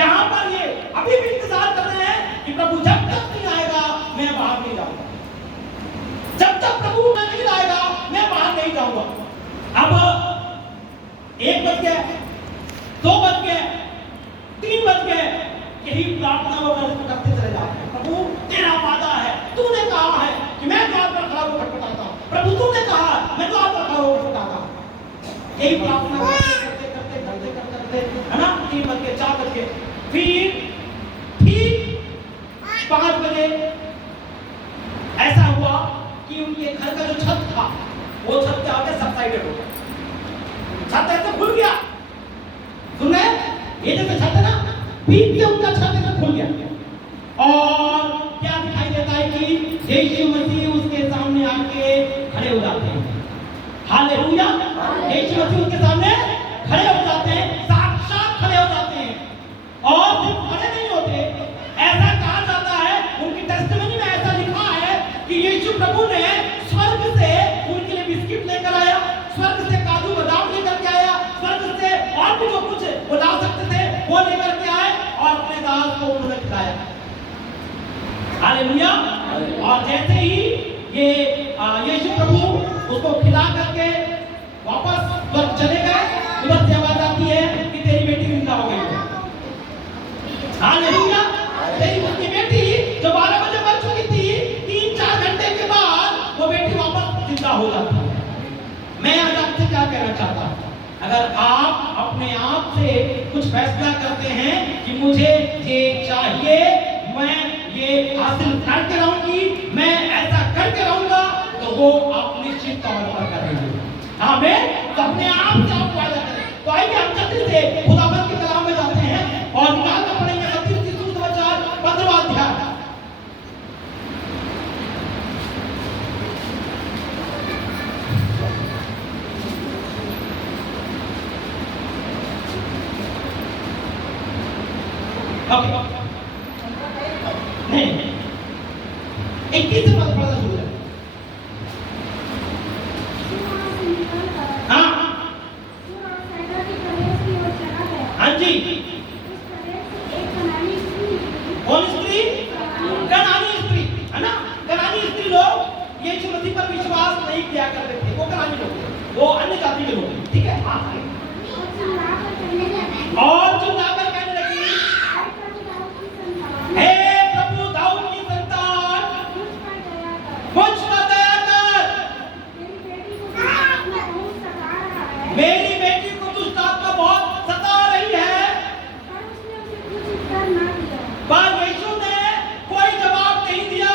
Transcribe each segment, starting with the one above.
यहाँ पर ये अभी भी इंतजार कर रहे हैं कि प्रभु जब तक नहीं आएगा मैं बाहर नहीं जाऊंगा, जब तक प्रभु नहीं आएगा मैं बाहर नहीं जाऊंगा। अब 1 बज गया, 2 बज गए, 3 बज गए, यही प्रार्थना वो करते चले जाते हैं। प्रभु तेरा वादा है, तूने कहा है कि मैं द्वार पर खड़ा होकर खटखटाता हूं, प्रभु तूने कहा मैं द्वार पर खड़ा होकर खटखटाता हूं। यही प्रार्थना करते है ना। 3 बज के 4 बज के, फिर ठीक 5 बजे ऐसा हुआ कि उनके घर का जो छत था वो छत के आगे सबसाइडेड हो गया, छत ऐसे खुल गया। सुन रहे ये जैसे छत है ना, बीच से उनका छत ऐसे खुल गया और क्या दिखाई देता है कि यीशु मसीह उसके सामने आके खड़े हो जाते हैं। हालेलुया, यीशु मसीह उसके सामने खड़े हो जाते हैं, साक्षात खड़े हो जाते हैं। और सिर्फ खड़े नहीं होते, ऐसा कहा जाता है, उनकी टेस्टिमनी में ऐसा लिखा है कि यीशु प्रभु ने स्वर्ग से उनके लिए बिस्किट लेकर आया, स्वर्ग से काजू बादाम लेकर के आया, स्वर्ग से और भी जो कुछ वो ला सकते थे वो लेकर के आए और अपने दास को उन्होंने खिलाया। हालेलुया। और जैसे ही ये यीशु प्रभु उसको खिला करके वापस स्वर्ग चले गए, उधर से आवाज आती है कि तेरी बेटी जिंदा हो गई है। हालेलुया। तेरी उसकी बेटी जो 12 बजे मर चुकी थी, 3-4 घंटे के बाद वो बेटी वापस जिंदा हो जाती है। मैं आज आपसे क्या कहना चाहता हूं, अगर आप अपने आप से कुछ फैसला करते हैं कि मुझे ये चाहिए, मैं ये हासिल करके रहूंगी, मैं ऐसा करके रहूंगा, तो वो आप निश्चित तौर पर करेंगे। आमीन। तो अपने आप से आप वादा करें। तो आइए हम जल्दी से खुदावंद के कलाम में जाते हैं और निकाल कर पढ़ेंगे मत्ती सुसमाचार 15वां अध्याय। नहीं 21 से पढ़ना शुरू करें। हाँ हाँ जी। कौन स्त्री? कनानी स्त्री, है ना। कनानी स्त्री लोग यीशु मसीह पर विश्वास नहीं किया करते थे, वो कनानी लोग थे, वो अन्य जाति के लोग थे। ठीक है। और चिल्लाकर कहने लगी, हे प्रभु दाऊद की संतान, मुझ पर दया कर, मेरी बेटी को दुष्ट आत्मा बहुत सता रही है। पर यीशु ने कोई जवाब नहीं दिया।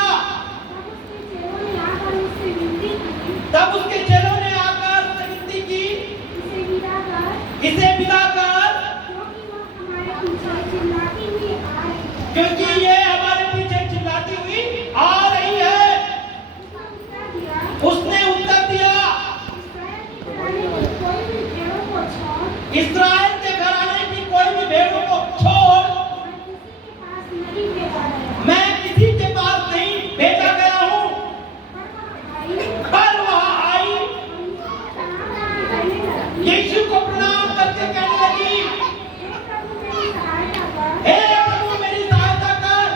तब उसके चेलों ने आकर विनती की, इसे विदा कर, क्योंकि ये हमारे पीछे चिल्लाती हुई आ रही है। उसने उत्तर दिया, इस्राएल के घराने की कोई भी भेड़ों को छोड़ मैं किसी के पास नहीं भेजा गया हूँ। पर वहां आई, यीशु को प्रणाम करके कहने लगी, हे प्रभु मेरी सहायता कर।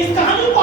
इस कहानी को